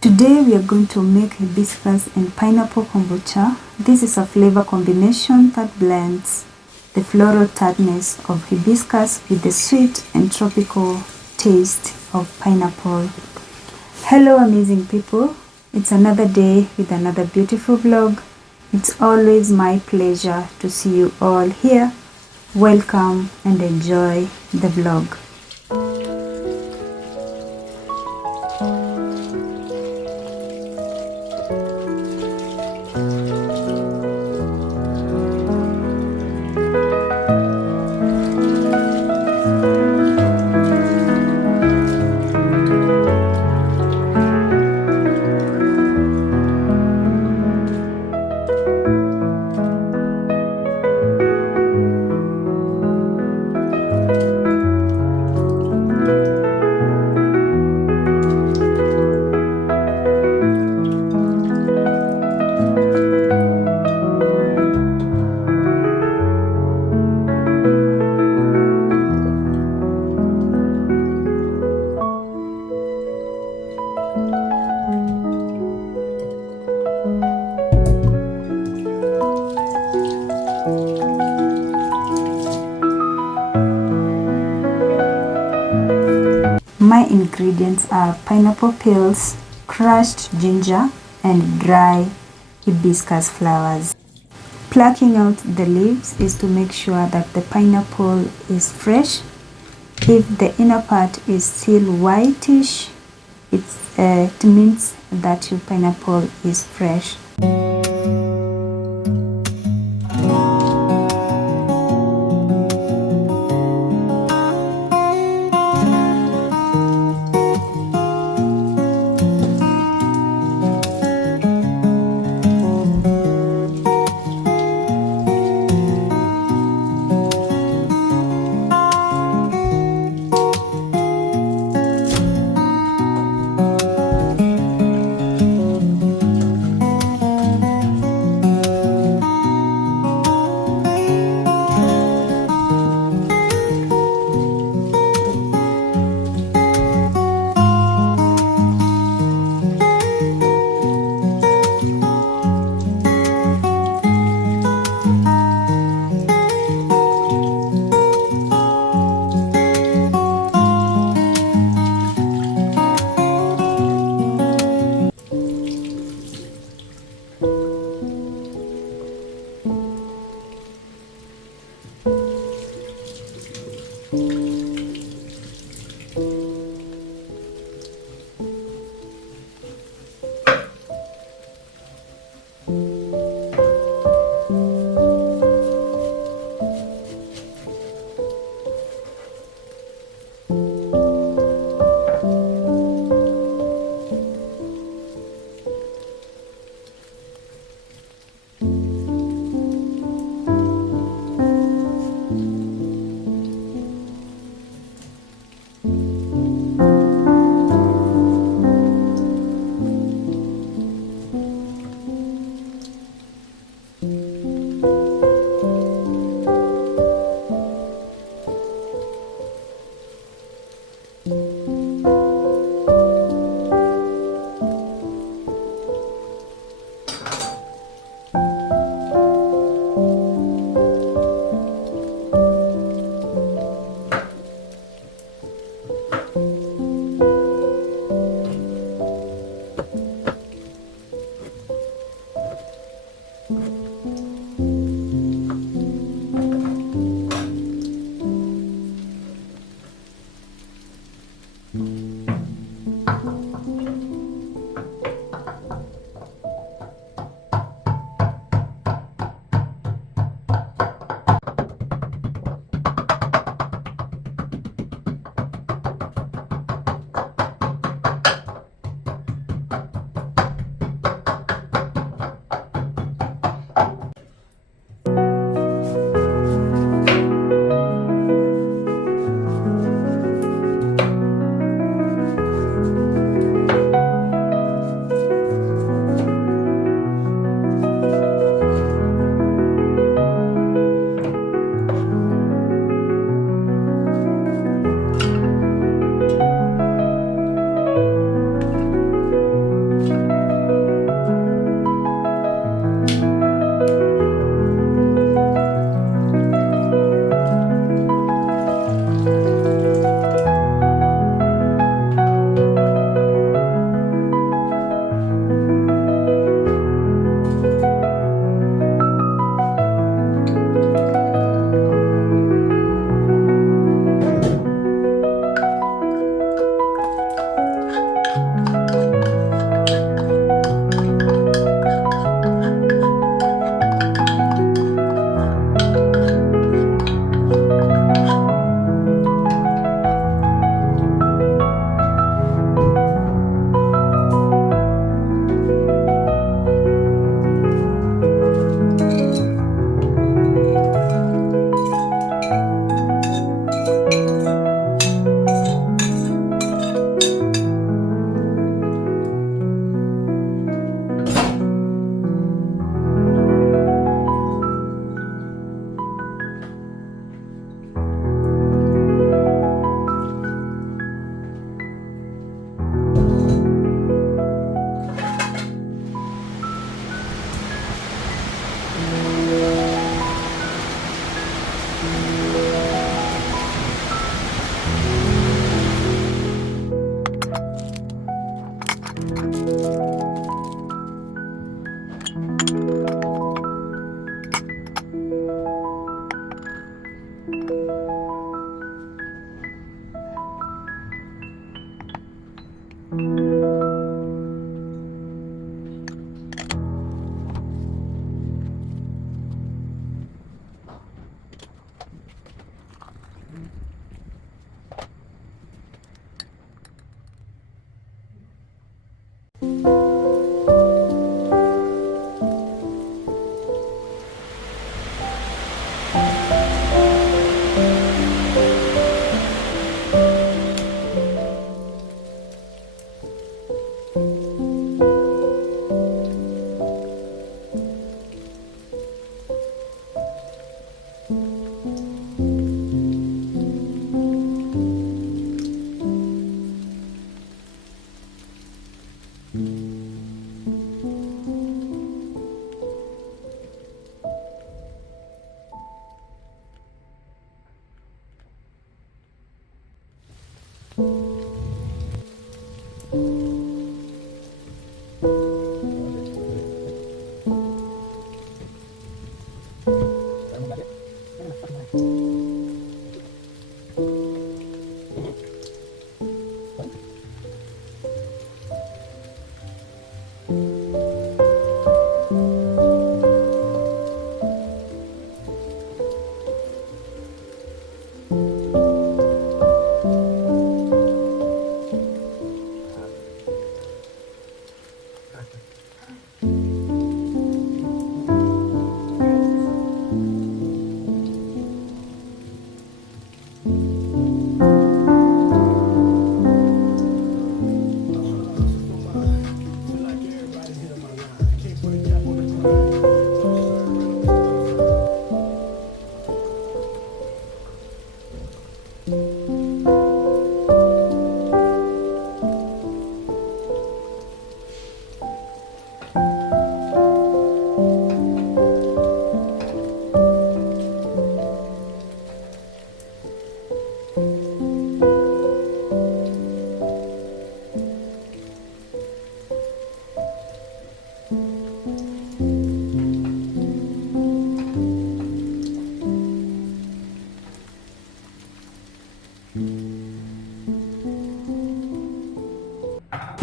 Today we are going to make hibiscus and pineapple kombucha. This is a flavor combination that blends the floral tartness of hibiscus with the sweet and tropical taste of pineapple. Hello amazing people, it's another day with another beautiful vlog. It's always my pleasure to see you all here. Welcome and enjoy the vlog. My ingredients are pineapple peels, crushed ginger, and dry hibiscus flowers. Plucking out the leaves is to make sure that the pineapple is fresh. If the inner part is still whitish, it means that your pineapple is fresh.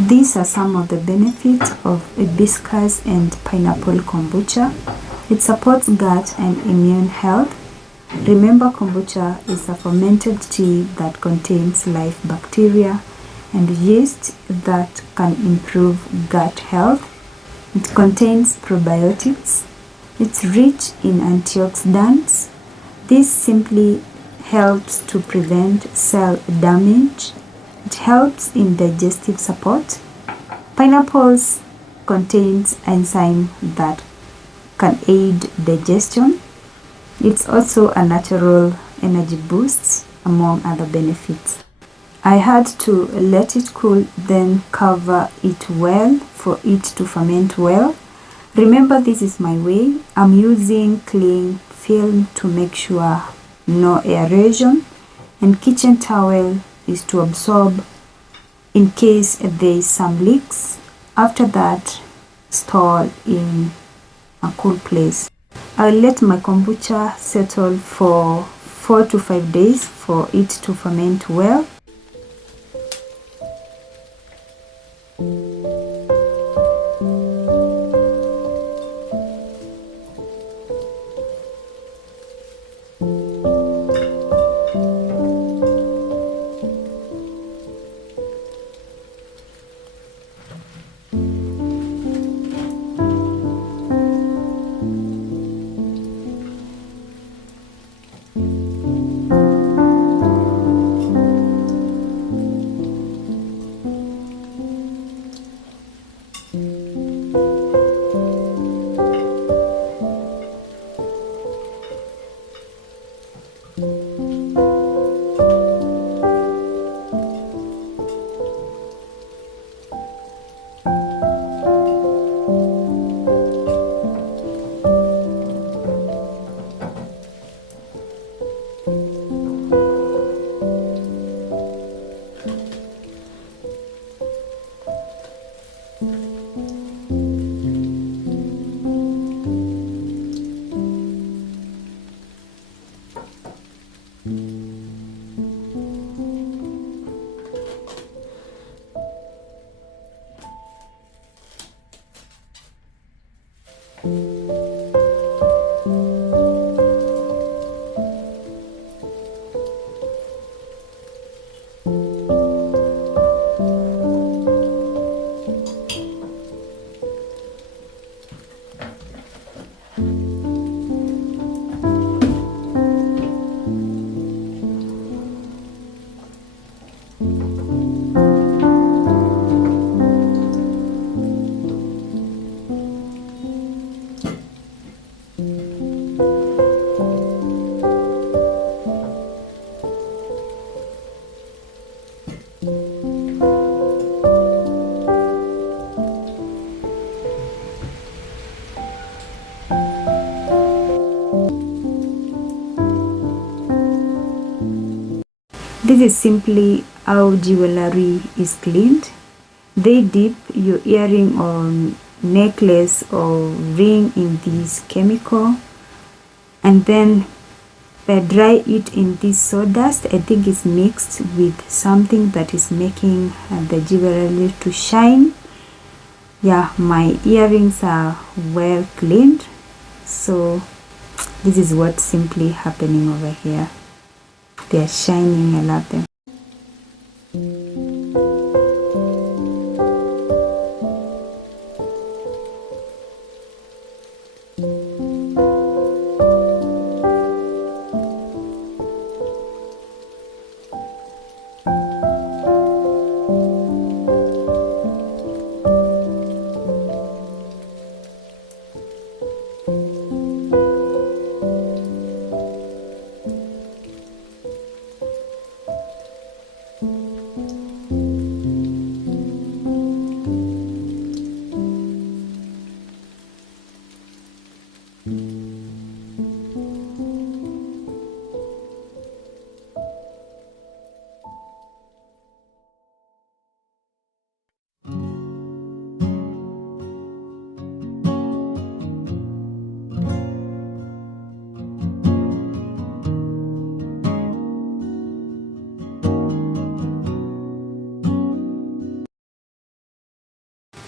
These are some of the benefits of hibiscus and pineapple kombucha. It supports gut and immune health. Remember, kombucha is a fermented tea that contains live bacteria and yeast that can improve gut health. It contains probiotics. It's rich in antioxidants. This simply helps to prevent cell damage. It helps in digestive support. Pineapples contains enzyme that can aid digestion. It's also a natural energy boost, among other benefits. I had to let it cool, then cover it well for it to ferment well. Remember, this is my way. I'm using cling film to make sure no aeration, and kitchen towel is to absorb in case there is some leaks. After that, store in a cool place. I'll let my kombucha settle for 4 to 5 days for it to ferment well. This is simply how jewelry is cleaned. They dip your earring or necklace or ring in this chemical and then dry it in this sawdust. I think it's mixed with something that is making the jewelry to shine. Yeah, my earrings are well cleaned, so this is what's simply happening over here. They are shining. I love them.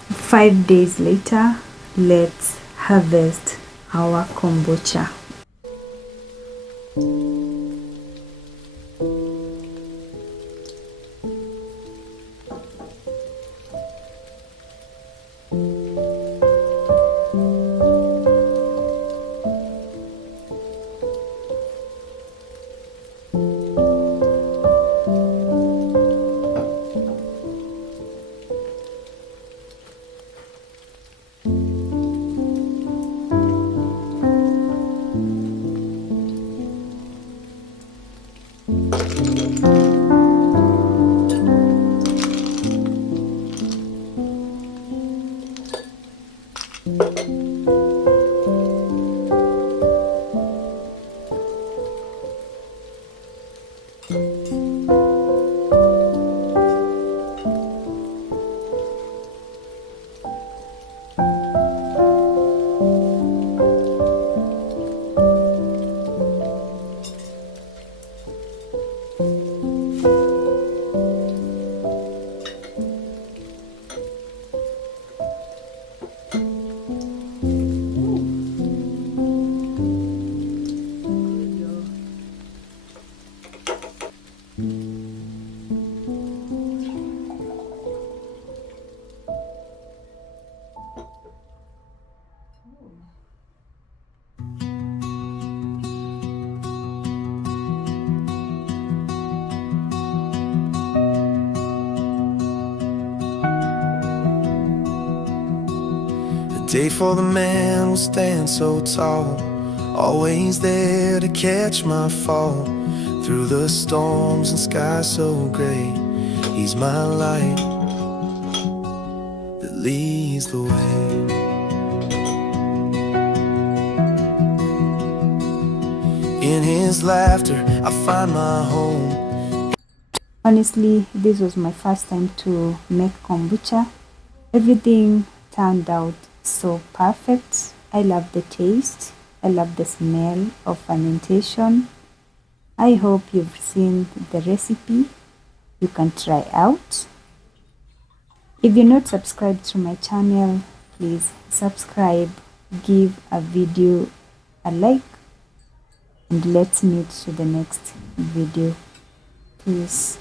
Five days later, let's harvest our kombucha. Day for the man will stand so tall, always there to catch my fall. Through the storms and skies so gray, he's my light that leads the way. In his laughter I find my home. Honestly, this was my first time to make kombucha. Everything turned out so perfect. I love the taste. I love the smell of fermentation. I hope you've seen the recipe. You can try out. If you're not subscribed to my channel, please subscribe, give a video a like, and let's meet to the next video. Peace.